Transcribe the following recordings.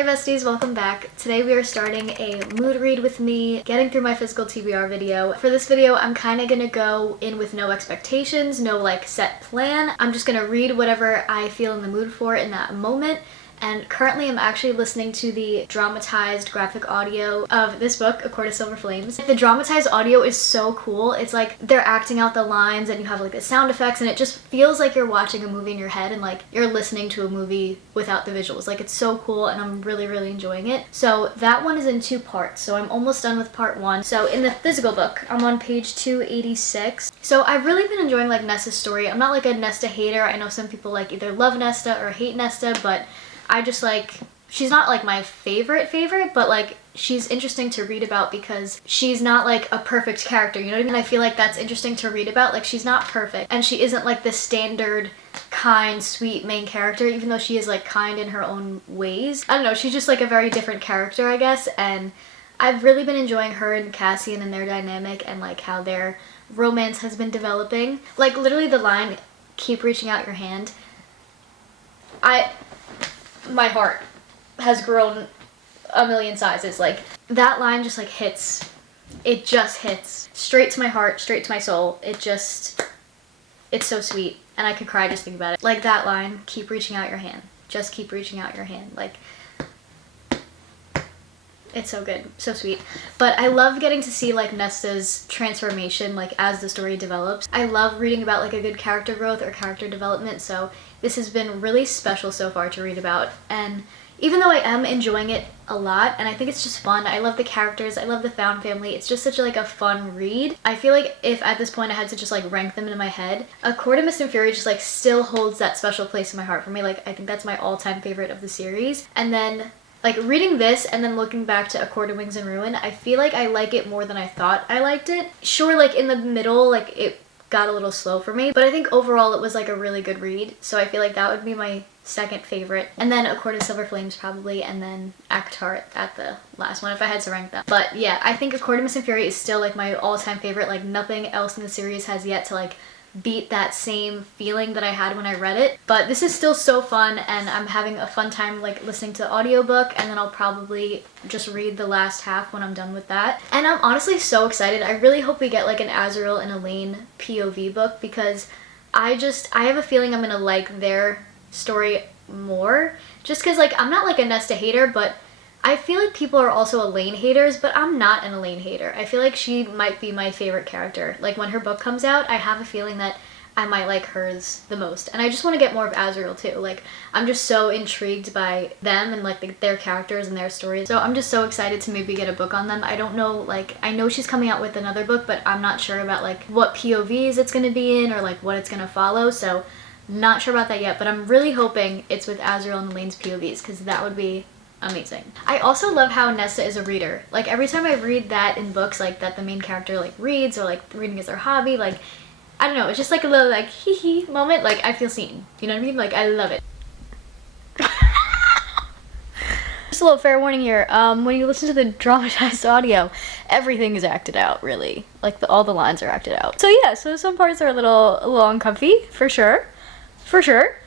Hey besties, welcome back. Today we are starting a mood read with me, getting through my physical TBR video. For this video, I'm kind of gonna go in with no expectations, no like set plan. I'm just gonna read whatever I feel in the mood for in that moment. And currently I'm actually listening to the dramatized graphic audio of this book, A Court of Silver Flames. The dramatized audio is so cool. It's like they're acting out the lines and you have like the sound effects and it just feels like you're watching a movie in your head and like you're listening to a movie without the visuals. Like it's so cool and I'm really enjoying it. So that one is in 2 parts. So I'm almost done with part 1. So in the physical book, I'm on page 286. So I've really been enjoying like Nesta's story. I'm not like a Nesta hater. I know some people like either love Nesta or hate Nesta, but I just like, she's not like my favorite, but like she's interesting to read about because she's not like a perfect character, you know what I mean? I feel like that's interesting to read about. Like she's not perfect and she isn't like the standard kind, sweet main character, even though she is like kind in her own ways. I don't know, she's just like a very different character, I guess, and I've really been enjoying her and Cassian and their dynamic and like how their romance has been developing. Like literally the line, "Keep reaching out your hand," my heart has grown a million sizes. Like that line just like hits. It just hits straight to my heart, straight to my soul. It's so sweet and I could cry just thinking about it. Like that line, "Keep reaching out your hand." Just keep reaching out your hand. Like it's so good, so sweet. But I love getting to see like Nesta's transformation like as the story develops. I love reading about like a good character growth or character development, so this has been really special so far to read about. And even though I am enjoying it a lot and I think it's just fun, I love the characters, I love the found family, it's just such like a fun read. I feel like if at this point I had to just like rank them in my head, A Court of Mist and Fury just like still holds that special place in my heart for me. Like I think that's my all-time favorite of the series. And then like reading this and then looking back to A Court of Wings and Ruin, I feel like I like it more than I thought I liked it. Sure, like in the middle, like it got a little slow for me, but I think overall it was like a really good read. So I feel like that would be my second favorite. And then A Court of Silver Flames probably, and then ACOTAR at the last one if I had to rank them. But yeah, I think A Court of Mist and Fury is still like my all-time favorite. Like nothing else in the series has yet to like beat that same feeling that I had when I read it. But this is still so fun and I'm having a fun time like listening to the audiobook, and then I'll probably just read the last half when I'm done with that. And I'm honestly so excited. I really hope we get like an Azriel and Elaine POV book because I have a feeling I'm gonna like their story more, just because like I'm not like a Nesta hater, but I feel like people are also Elaine haters, but I'm not an Elaine hater. I feel like she might be my favorite character. Like when her book comes out, I have a feeling that I might like hers the most. And I just want to get more of Azriel too. Like I'm just so intrigued by them and like their characters and their stories. So I'm just so excited to maybe get a book on them. I don't know, like I know she's coming out with another book, but I'm not sure about like what POVs it's going to be in or like what it's going to follow. So not sure about that yet, but I'm really hoping it's with Azriel and Elaine's POVs because that would be amazing. I also love how Nesta is a reader. Like every time I read that in books, like that the main character like reads or like reading is their hobby, like I don't know, it's just like a little like hee hee moment. Like I feel seen, you know what I mean? Like I love it. Just a little fair warning here, when you listen to the dramatized audio, everything is acted out really. Like all the lines are acted out. So yeah, so some parts are a little uncomfy for sure. Fair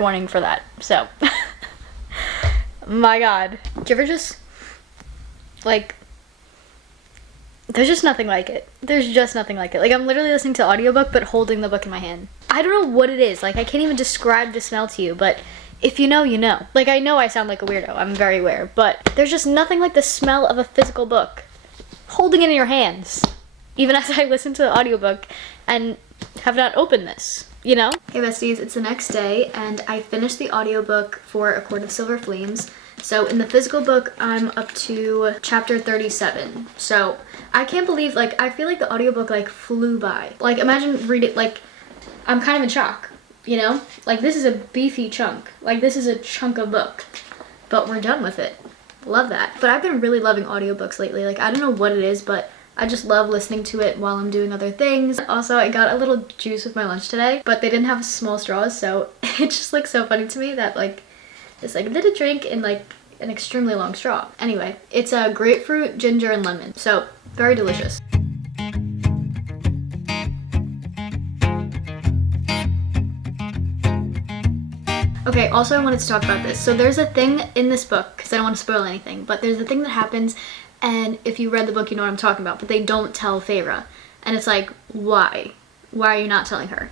warning for that. So my god, do you ever just like, there's just nothing like it. There's just nothing like it. Like I'm literally listening to audiobook but holding the book in my hand. I don't know what it is. Like I can't even describe the smell to you, but if you know, you know. Like I know I sound like a weirdo, I'm very aware, but there's just nothing like the smell of a physical book. Holding it in your hands. Even as I listen to the audiobook and have not opened this. You know? Hey besties, it's the next day and I finished the audiobook for A Court of Silver Flames. So in the physical book, I'm up to chapter 37. So I can't believe, like, I feel like the audiobook like flew by. Like imagine reading, like, I'm kind of in shock, you know? Like this is a beefy chunk. Like this is a chunk of book, but we're done with it. Love that. But I've been really loving audiobooks lately. Like I don't know what it is, but I just love listening to it while I'm doing other things. Also, I got a little juice with my lunch today, but they didn't have small straws, so it just looks so funny to me that like it's like did a drink in like an extremely long straw. Anyway, it's a grapefruit, ginger, and lemon, so very delicious. Okay, also I wanted to talk about this. So there's a thing in this book, because I don't want to spoil anything, but there's a thing that happens, and if you read the book, you know what I'm talking about, but they don't tell Feyre. And it's like, why? Why are you not telling her?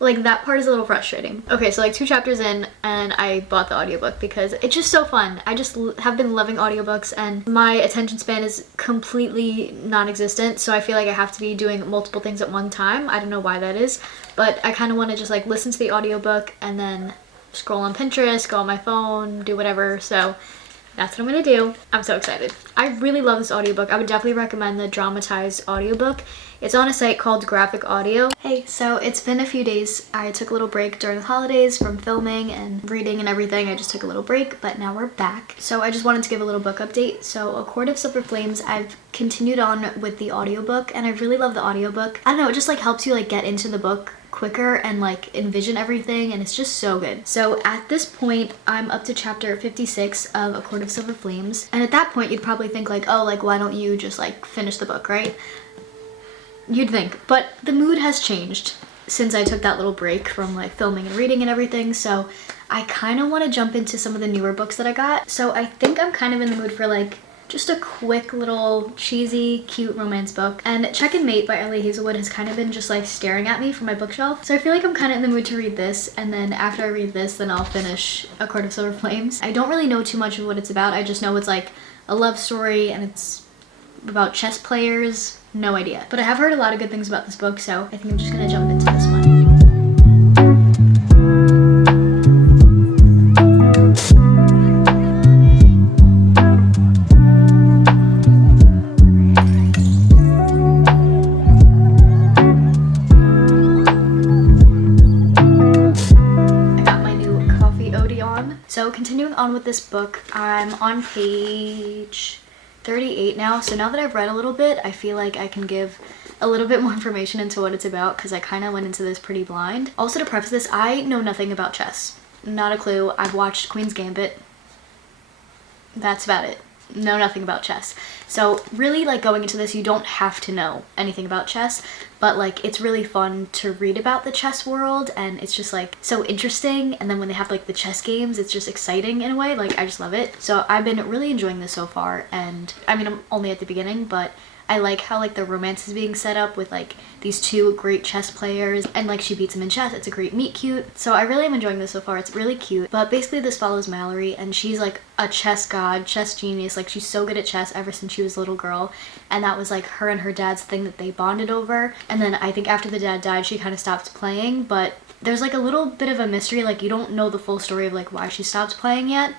Like that part is a little frustrating. Okay, so like 2 chapters in, and I bought the audiobook because it's just so fun. I just have been loving audiobooks, and my attention span is completely non-existent, so I feel like I have to be doing multiple things at one time. I don't know why that is, but I kind of want to just like listen to the audiobook and then scroll on Pinterest, go on my phone, do whatever. So that's what I'm gonna do. I'm so excited. I really love this audiobook. I would definitely recommend the dramatized audiobook. It's on a site called Graphic Audio. Hey, so it's been a few days. I took a little break during the holidays from filming and reading and everything. I just took a little break, but now we're back. So I just wanted to give a little book update. So A Court of Silver Flames, I've continued on with the audiobook, and I really love the audiobook. I don't know, it just like helps you like get into the book quicker and like envision everything, and it's just so good. So at this point, I'm up to chapter 56 of A Court of Silver Flames, and at that point you'd probably think like, oh, like why don't you just like finish the book, right? You'd think, but the mood has changed since I took that little break from like filming and reading and everything, so I kind of want to jump into some of the newer books that I got. So I think I'm kind of in the mood for like just a quick little cheesy, cute romance book. And Check and Mate by L.A. Hazelwood has kind of been just like staring at me from my bookshelf. So I feel like I'm kind of in the mood to read this, and then after I read this, then I'll finish A Court of Silver Flames. I don't really know too much of what it's about. I just know it's like a love story and it's about chess players. No idea. But I have heard a lot of good things about this book, so I think I'm just gonna jump into this one. So continuing on with this book, I'm on page 38 now. So now that I've read a little bit, I feel like I can give a little bit more information into what it's about, because I kind of went into this pretty blind. Also, to preface this, I know nothing about chess. Not a clue. I've watched Queen's Gambit. That's about it. Know nothing about chess. So really, like, going into this, you don't have to know anything about chess, but like it's really fun to read about the chess world, and it's just like so interesting. And then when they have like the chess games, it's just exciting in a way. Like, I just love it. So I've been really enjoying this so far, and I mean, I'm only at the beginning, but I like how like the romance is being set up with like these 2 great chess players, and like she beats him in chess. It's a great meet cute. So I really am enjoying this so far. It's really cute. But basically this follows Mallory, and she's like a chess god, chess genius. Like, she's so good at chess ever since she was a little girl, and that was like her and her dad's thing that they bonded over. And then I think after the dad died, she kind of stopped playing, but there's like a little bit of a mystery. Like, you don't know the full story of like why she stopped playing yet,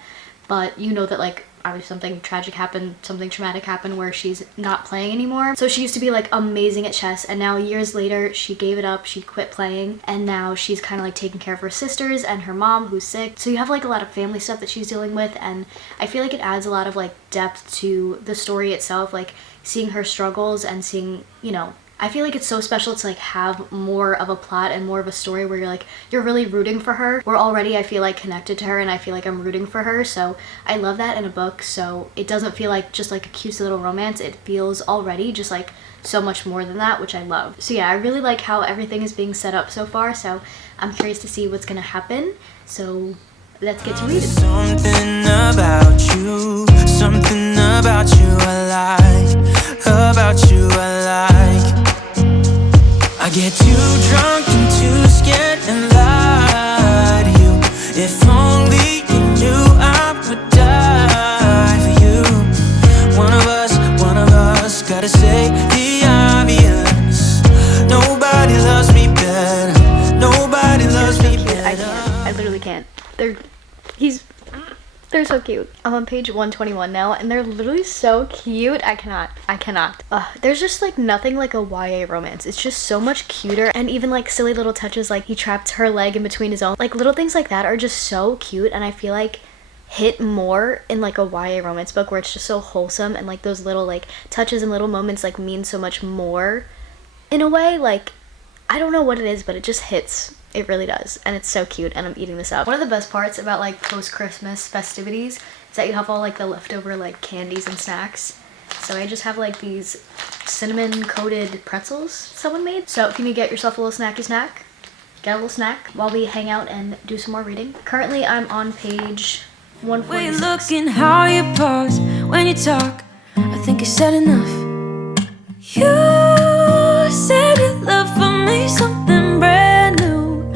but you know that like obviously something tragic happened, something traumatic happened where she's not playing anymore. So she used to be like amazing at chess, and now years later she gave it up, she quit playing, and now she's kind of like taking care of her sisters and her mom who's sick. So you have like a lot of family stuff that she's dealing with, and I feel like it adds a lot of like depth to the story itself, like seeing her struggles and seeing, you know, I feel like it's so special to like have more of a plot and more of a story where you're really rooting for her. We're already, I feel like, connected to her, and I feel like I'm rooting for her. So I love that in a book. So it doesn't feel like just like a cute little romance. It feels already just like so much more than that, which I love. So yeah, I really like how everything is being set up so far. So I'm curious to see what's gonna happen. So let's get to reading. Something about you I like, about you I like. I get too drunk and too scared and lie to you. If only you knew I would die for you. One of us gotta say the obvious. Nobody loves me better. Nobody loves me better. I can't. I literally can't. They're so cute. I'm on page 121 now, and they're literally so cute. I cannot. There's just like nothing like a YA romance. It's just so much cuter, and even like silly little touches, like he trapped her leg in between his own. Like little things like that are just so cute, and I feel like hit more in like a YA romance book where it's just so wholesome, and like those little like touches and little moments like mean so much more in a way. Like, I don't know what it is, but it just hits. It really does, and it's so cute, and I'm eating this up. One of the best parts about like post-Christmas festivities is that you have all like the leftover like candies and snacks. So I just have like these cinnamon coated pretzels someone made. So if you need to get yourself a little snacky snack, get a little snack while we hang out and do some more reading. Currently, I'm on page 146. We're looking how you pause when you talk. I think you said enough. You said you love for me something brand new.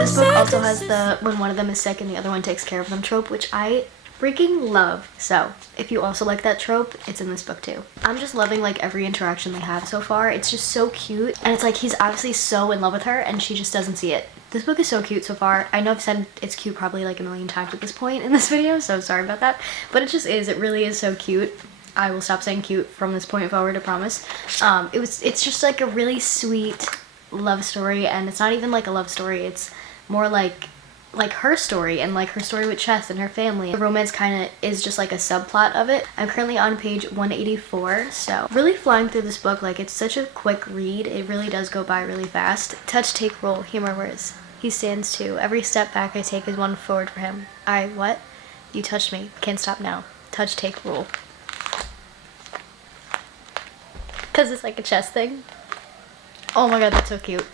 This book also has the when one of them is sick and the other one takes care of them trope, which I freaking love. So if you also like that trope, it's in this book too. I'm just loving like every interaction they have so far. It's just so cute, and it's like he's obviously so in love with her and she just doesn't see it. This book is so cute so far. I know I've said it's cute probably like a million times at this point in this video, so sorry about that, but it just is. It really is so cute. I will stop saying cute from this point forward, I promise. It's just like a really sweet love story, and it's not even like a love story. It's more like her story and like her story with Chess and her family. The romance kind of is just like a subplot of it. I'm currently on page 184, so really flying through this book. Like, it's such a quick read. It really does go by really fast. Touch, take, roll, he murmurs. He stands too. Every step back I take is one forward for him. What? You touched me. Can't stop now. Touch, take, roll. Because it's like a chess thing. Oh my god, that's so cute.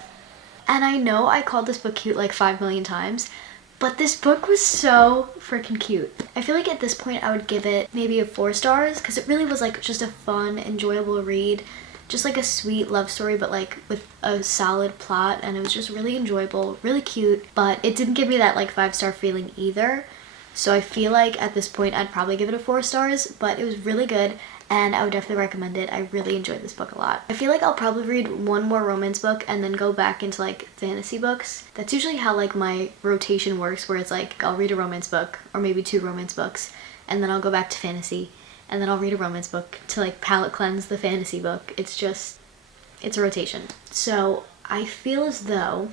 And I know I called this book cute like 5 million times, but this book was so freaking cute. I feel like at this point I would give it maybe a 4 stars, because it really was like just a fun, enjoyable read. Just like a sweet love story, but like with a solid plot, and it was just really enjoyable, really cute, but it didn't give me that like 5-star feeling either. So I feel like at this point I'd probably give it a 4 stars, but it was really good and I would definitely recommend it. I really enjoyed this book a lot. I feel like I'll probably read one more romance book and then go back into like fantasy books. That's usually how like my rotation works, where it's like I'll read a romance book or maybe 2 romance books and then I'll go back to fantasy and then I'll read a romance book to like palate cleanse the fantasy book. It's a rotation. So I feel as though,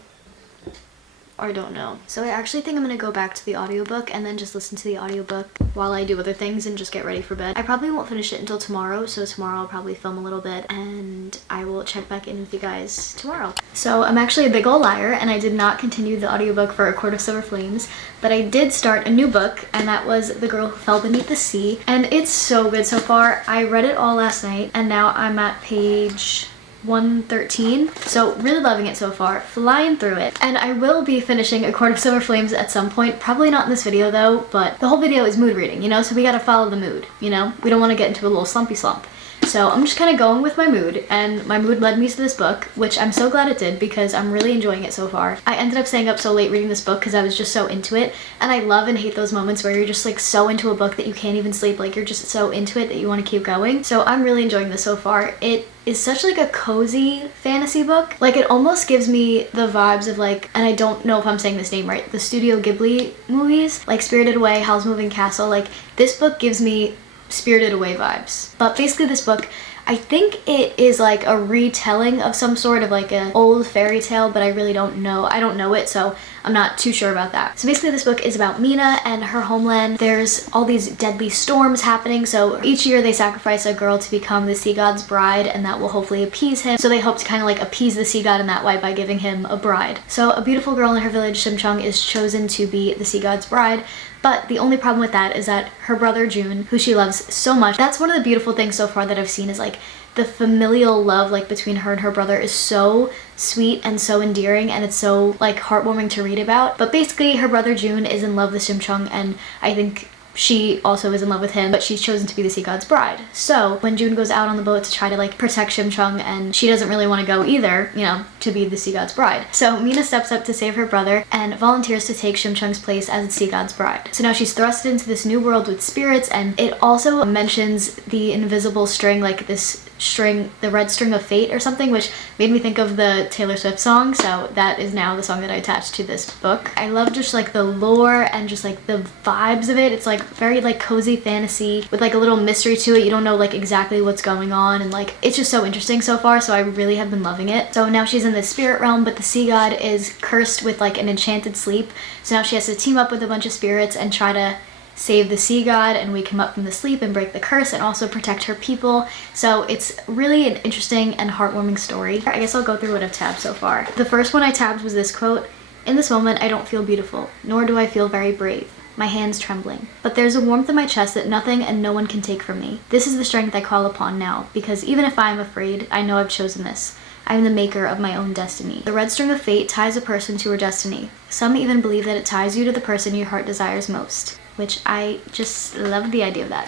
or I don't know. So I actually think I'm gonna go back to the audiobook and then just listen to the audiobook while I do other things and just get ready for bed. I probably won't finish it until tomorrow, so tomorrow I'll probably film a little bit and I will check back in with you guys tomorrow. So I'm actually a big ol' liar and I did not continue the audiobook for A Court of Silver Flames, but I did start a new book, and that was The Girl Who Fell Beneath the Sea, and it's so good so far. I read it all last night and now I'm at page 113, so really loving it so far, flying through it. And I will be finishing A Court of Silver Flames at some point, probably not in this video though, but the whole video is mood reading, you know, so we gotta follow the mood, you know? We don't want to get into a little slumpy slump. So I'm just kind of going with my mood, and my mood led me to this book, which I'm so glad it did because I'm really enjoying it so far. I ended up staying up so late reading this book because I was just so into it, and I love and hate those moments where you're just like so into a book that you can't even sleep, like you're just so into it that you want to keep going. So I'm really enjoying this so far. It is such like a cozy fantasy book. Like, it almost gives me the vibes of like, and I don't know if I'm saying this name right, the Studio Ghibli movies, like Spirited Away, Howl's Moving Castle. Like, this book gives me Spirited Away vibes. But basically this book, I think it is like a retelling of some sort of like an old fairy tale, but I really don't know. I don't know it, so I'm not too sure about that. So basically this book is about Mina and her homeland. There's all these deadly storms happening, so each year they sacrifice a girl to become the sea god's bride, and that will hopefully appease him. So they hope to kind of like appease the sea god in that way by giving him a bride. So a beautiful girl in her village, Shimchung, is chosen to be the sea god's bride. But the only problem with that is that her brother June, who she loves so much, that's one of the beautiful things so far that I've seen, is like the familial love like between her and her brother is so sweet and so endearing, and it's so like heartwarming to read about. But basically her brother June is in love with Shimchung, and I think she also is in love with him, but she's chosen to be the sea god's bride. So when June goes out on the boat to try to like protect Shimchung, and she doesn't really want to go either, you know, to be the sea god's bride. So Mina steps up to save her brother and volunteers to take Shimchung's place as the sea god's bride. So now she's thrust into this new world with spirits, and it also mentions the invisible string, like this string, the red string of fate or something, which made me think of the Taylor Swift song, so that is now the song that I attached to this book. I love just like the lore and just like the vibes of it. It's like very like cozy fantasy with like a little mystery to it. You don't know like exactly what's going on, and like it's just so interesting so far, so I really have been loving it. So now she's in the spirit realm, but the sea god is cursed with like an enchanted sleep, so now she has to team up with a bunch of spirits and try to save the sea god and wake him up from the sleep and break the curse and also protect her people. So it's really an interesting and heartwarming story. I guess I'll go through what I've tabbed so far. The first one I tabbed was this quote: "In this moment I don't feel beautiful, nor do I feel very brave. My hands trembling. But there's a warmth in my chest that nothing and no one can take from me. This is the strength I call upon now, because even if I am afraid, I know I've chosen this. I am the maker of my own destiny. The red string of fate ties a person to her destiny. Some even believe that it ties you to the person your heart desires most, which I just love the idea of that.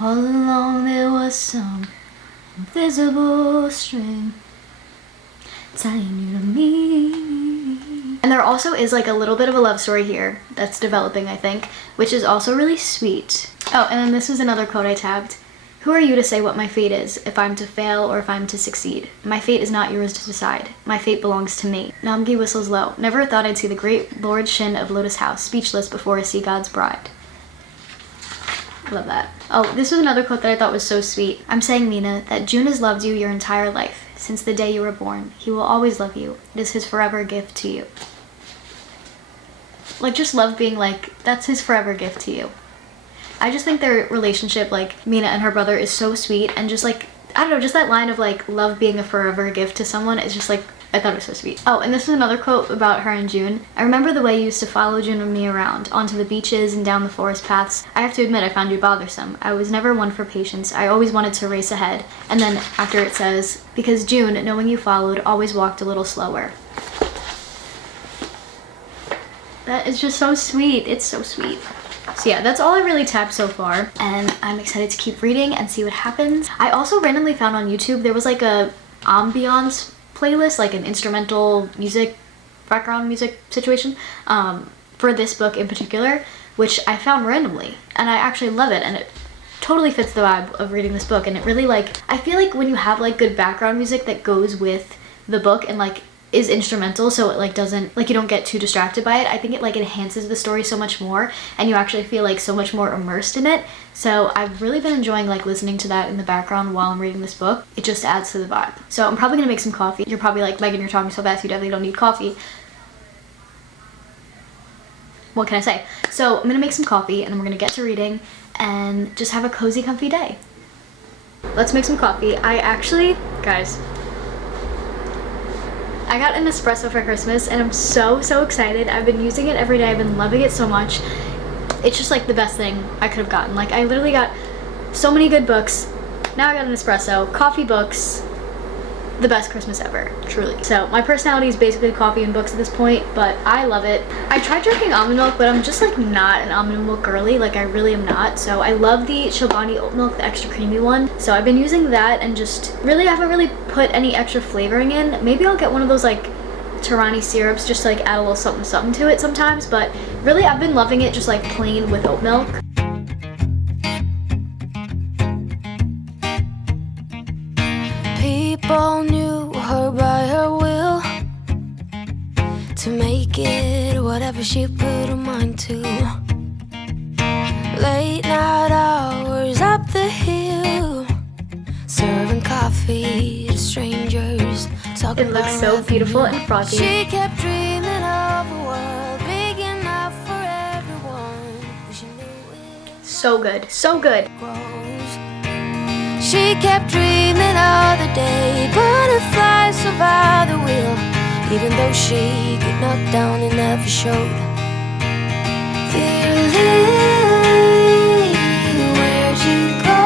All along there was some invisible string tying you to me. And there also is like a little bit of a love story here that's developing, I think, which is also really sweet. Oh, and then this is another quote I tagged. Who are you to say what my fate is, if I'm to fail or if I'm to succeed? My fate is not yours to decide. My fate belongs to me. Namgi whistles low. Never thought I'd see the great Lord Shin of Lotus House, speechless before I see God's bride. Love that. Oh, this was another quote that I thought was so sweet. I'm saying, Mina, that June has loved you your entire life. Since the day you were born. He will always love you. It is his forever gift to you. Like, just love being like, that's his forever gift to you. I just think their relationship, like Mina and her brother, is so sweet, and just like, I don't know, just that line of like love being a forever gift to someone is just like, I thought it was so sweet. Oh, and this is another quote about her and June. I remember the way you used to follow June and me around, onto the beaches and down the forest paths. I have to admit I found you bothersome. I was never one for patience. I always wanted to race ahead. And then after it says, because June, knowing you followed, always walked a little slower. That is just so sweet. It's so sweet. So yeah, that's all I really tapped so far, and I'm excited to keep reading and see what happens. I also randomly found on YouTube there was like a ambiance playlist, like an instrumental music, background music situation, for this book in particular, which I found randomly, and I actually love it, and it totally fits the vibe of reading this book. And it really, like, I feel like when you have like good background music that goes with the book and like is instrumental, so it like doesn't, like, you don't get too distracted by it, I think it like enhances the story so much more, and you actually feel like so much more immersed in it. So I've really been enjoying like listening to that in the background while I'm reading this book. It just adds to the vibe. So I'm probably gonna make some coffee. You're probably like, Megan, you're talking so fast, you definitely don't need coffee. What can I say? So I'm gonna make some coffee, and then we're gonna get to reading and just have a cozy, comfy day. Let's make some coffee. I actually, guys, I got an espresso for Christmas, and I'm so excited. I've been using it every day. I've been loving it so much. It's just like the best thing I could have gotten. Like, I literally got so many good books. Now I got an espresso, coffee, books. The best Christmas ever, truly. So my personality is basically coffee and books at this point, but I love it. I tried drinking almond milk, but I'm just like not an almond milk girly. Like, I really am not. So I love the Chobani oat milk, the extra creamy one. So I've been using that, and just really, I haven't really put any extra flavoring in. Maybe I'll get one of those like Tirani syrups, just to like add a little something to it sometimes. But really, I've been loving it just like plain with oat milk. People knew her by her will, to make it whatever she put her mind to. Late night hours up the hill, serving coffee to strangers, talking It looks so beautiful and frothy. She kept dreaming of a world big enough for everyone. She knew it So good, so good. grows. She kept dreaming of the day butterflies survived the wheel. Even though she got knocked down, it never showed. Dear Lily, where'd you go?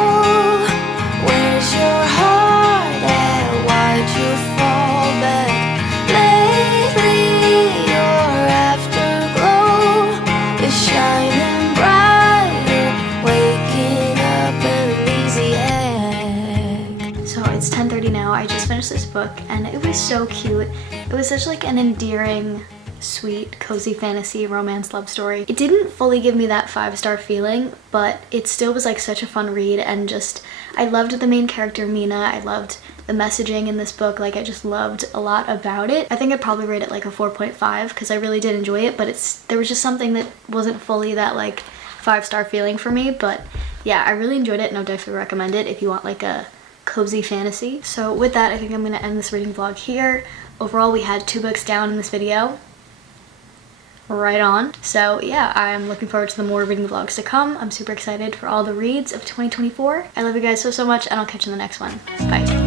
Where's your heart at? Why'd you fall back? Lately your afterglow is shining brighter, waking up an easy egg. So it's 10:30 now. I just finished this book, and it was so cute. It was such like an endearing, sweet, cozy fantasy romance love story. It didn't fully give me that 5-star feeling, but it still was like such a fun read, and just, I loved the main character Mina. I loved the messaging in this book. Like, I just loved a lot about it. I think I'd probably rate it like a 4.5 because I really did enjoy it, but there was just something that wasn't fully that like 5-star feeling for me. But yeah, I really enjoyed it, and I would definitely recommend it if you want like a cozy fantasy. So with that, I think I'm gonna end this reading vlog here. Overall, we had 2 books down in this video. Right on. So yeah, I'm looking forward to the more reading vlogs to come. I'm super excited for all the reads of 2024. I love you guys so much, and I'll catch you in the next one. Bye.